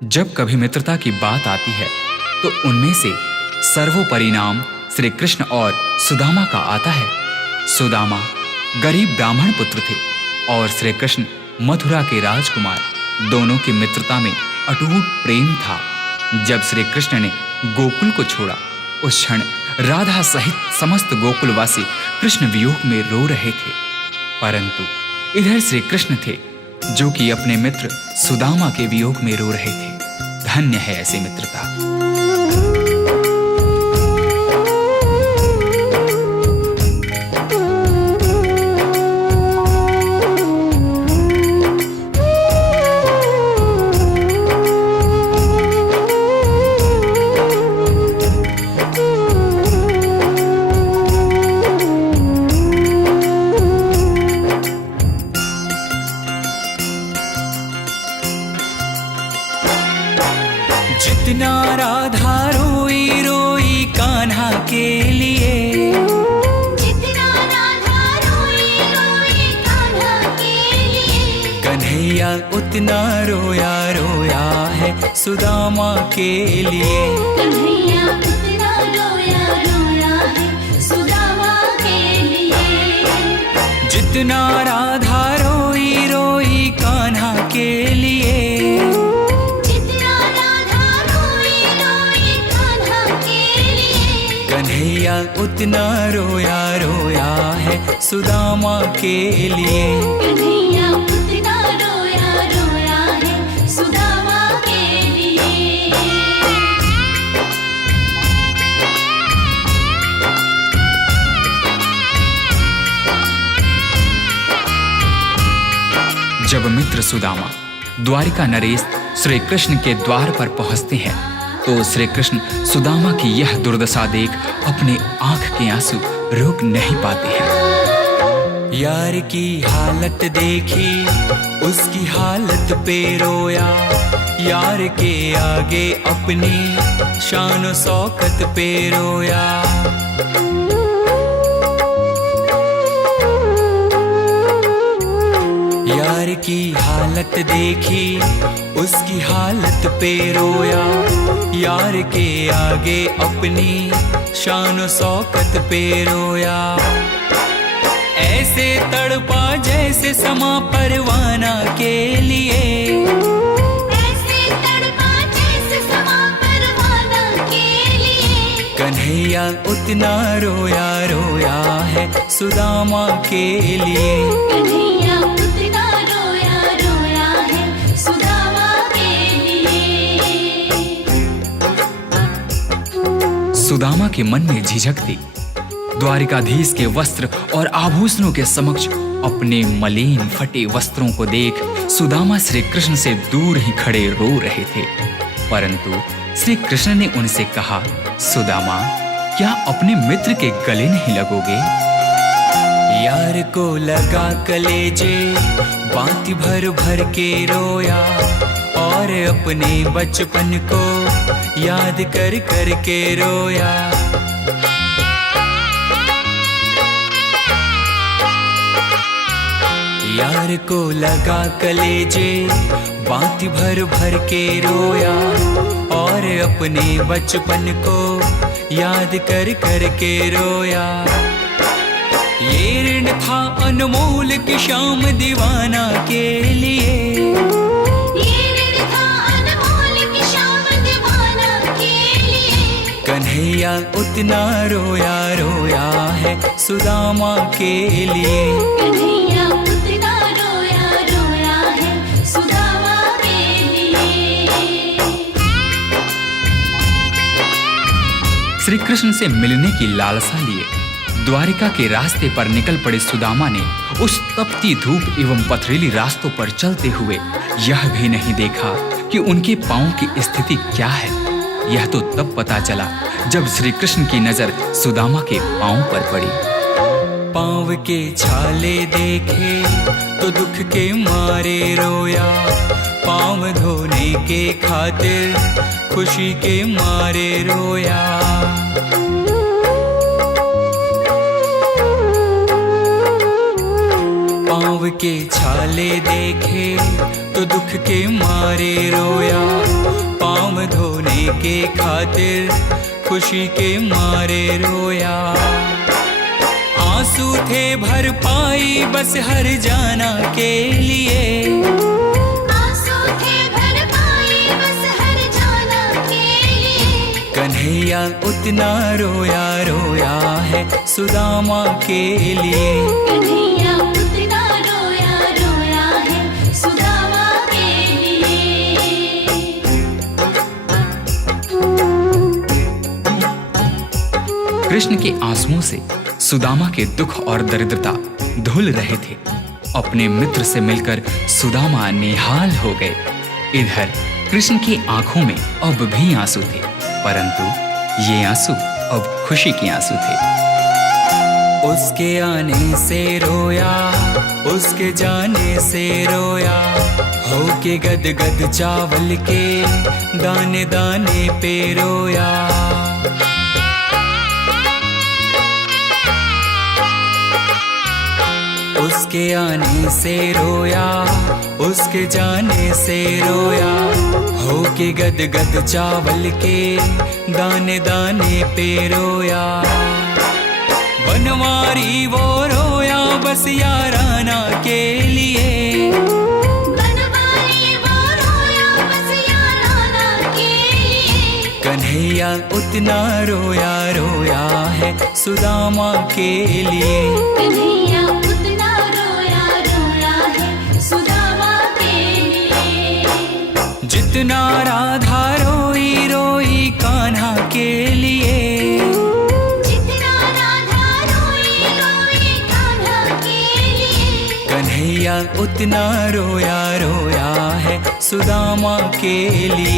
जब कभी मित्रता की बात आती है तो उनमें से सर्वोपरि नाम श्री कृष्ण और सुदामा का आता है। सुदामा गरीब ब्राह्मण पुत्र थे और श्री कृष्ण मथुरा के राजकुमार। दोनों की मित्रता में अटूट प्रेम था। जब श्री कृष्ण ने गोकुल को छोड़ा, उस क्षण राधा सहित समस्त गोकुलवासी कृष्ण वियोग में रो रहे थे। परंतु इधर श्री कृष्ण थे जो कि अपने मित्र सुदामा के वियोग में रो रहे थे। धन्य है ऐसी मित्रता। जितना राधा रोई रोई कान्हा के लिए, जितना राधा रोई रोई कान्हा के लिए, कन्हैया उतना रोया रोया है सुदामा के लिए। कन्हैया उतना रोया रोया है सुदामा के लिए। जितना राधा रोई रोई कान्हा के लिए, कन्हैया उतना रोया रोया है सुदामा के लिए। कन्हैया उतना रोया रोया है सुदामा के लिए। जब मित्र सुदामा द्वारिका नरेश श्री कृष्ण के द्वार पर पहुंचते हैं तो श्री कृष्ण सुदामा की यह दुर्दशा देख अपने आंख के आंसू रोक नहीं पाते हैं। यार की हालत देखी, उसकी हालत पे रोया। यार के आगे अपनी शान शौकत पे रोया। यार की हालत देखी, उसकी हालत पे रोया। यार के आगे अपनी शान शौकत पे रोया। ऐसे तड़पा जैसे समा परवाना के लिए, ऐसे तड़पा जैसे समा परवाना के लिए। कन्हैया उतना रोया रोया है सुदामा के लिए। कन्हैया उतना रोया रोया है सुदामा के लिए। सुदामा के मन में झिझक थी। द्वारिकाधीश के वस्त्र और आभूषणों के समक्ष अपने मलिन फटे वस्त्रों को देख सुदामा श्री कृष्ण से दूर ही खड़े रो रहे थे। परंतु श्री कृष्ण ने उनसे कहा, सुदामा, क्या अपने मित्र के गले नहीं लगोगे? यार को लगा कलेजे, बाती भर भर के रोया। और अपने बचपन को याद कर कर के रोया। यार को लगा कलेजे, बाती भर भर के रोया। और अपने बचपन को याद कर कर के रोया। ये ऋण था अनमोल की शाम दीवाना के लिए। ये ऋण था अनमोल की शाम दीवाना के लिए। कन्हैया उतना रोया रोया है सुदामा के लिए। कन्हैया उतना रोया रोया है सुदामा के लिए। श्री कृष्ण से मिलने की लालसा लिए द्वारिका के रास्ते पर निकल पड़े सुदामा ने उस तपती धूप एवं पथरीली रास्तों पर चलते हुए यह भी नहीं देखा कि उनके पांव की स्थिति क्या है। यह तो तब पता चला जब श्री कृष्ण की नजर सुदामा के पांव पर पड़ी। पाँव के छाले देखे तो दुख के मारे रोया। पाँव धोने के खातिर खुशी के मारे रोया। पाँव के छाले देखे तो दुख के मारे रोया। के खातिर खुशी के मारे रोया। आंसू थे भर पाई बस हर जाना के लिए, आंसू थे भर पाई बस हर जाना के लिए। कन्हैया उतना रोया रोया है सुदामा के लिए। कन्हैया उतना रोया रोया है सुदामा के लिए। कृष्ण के आंसुओं से सुदामा के दुख और दरिद्रता धुल रहे थे। अपने मित्र से मिलकर सुदामा निहाल हो गए। इधर कृष्ण की आंखों में अब भी आंसू थे, परंतु ये आंसू अब खुशी के आंसू थे। उसके आने से रोया, उसके जाने से रोया, होके गद गद चावल के दाने दाने पे रोया। उसके आने से रोया, उसके जाने से रोया, होके गद गद चावल के दाने दाने पे रोया। बनवारी वो रोया बस याराना के लिए, बनवारी वो रोया बस याराना के लिए। कन्हैया उतना रोया रोया है सुदामा के लिए। कन्हैया उतना रोया रोया है सुदामा के लिए। जितना राधा रोई रोई कान्हा के लिए, जितना राधा रोई रोई कान्हा के लिए। कन्हैया उतना रोया रोया है सुदामा के लिए।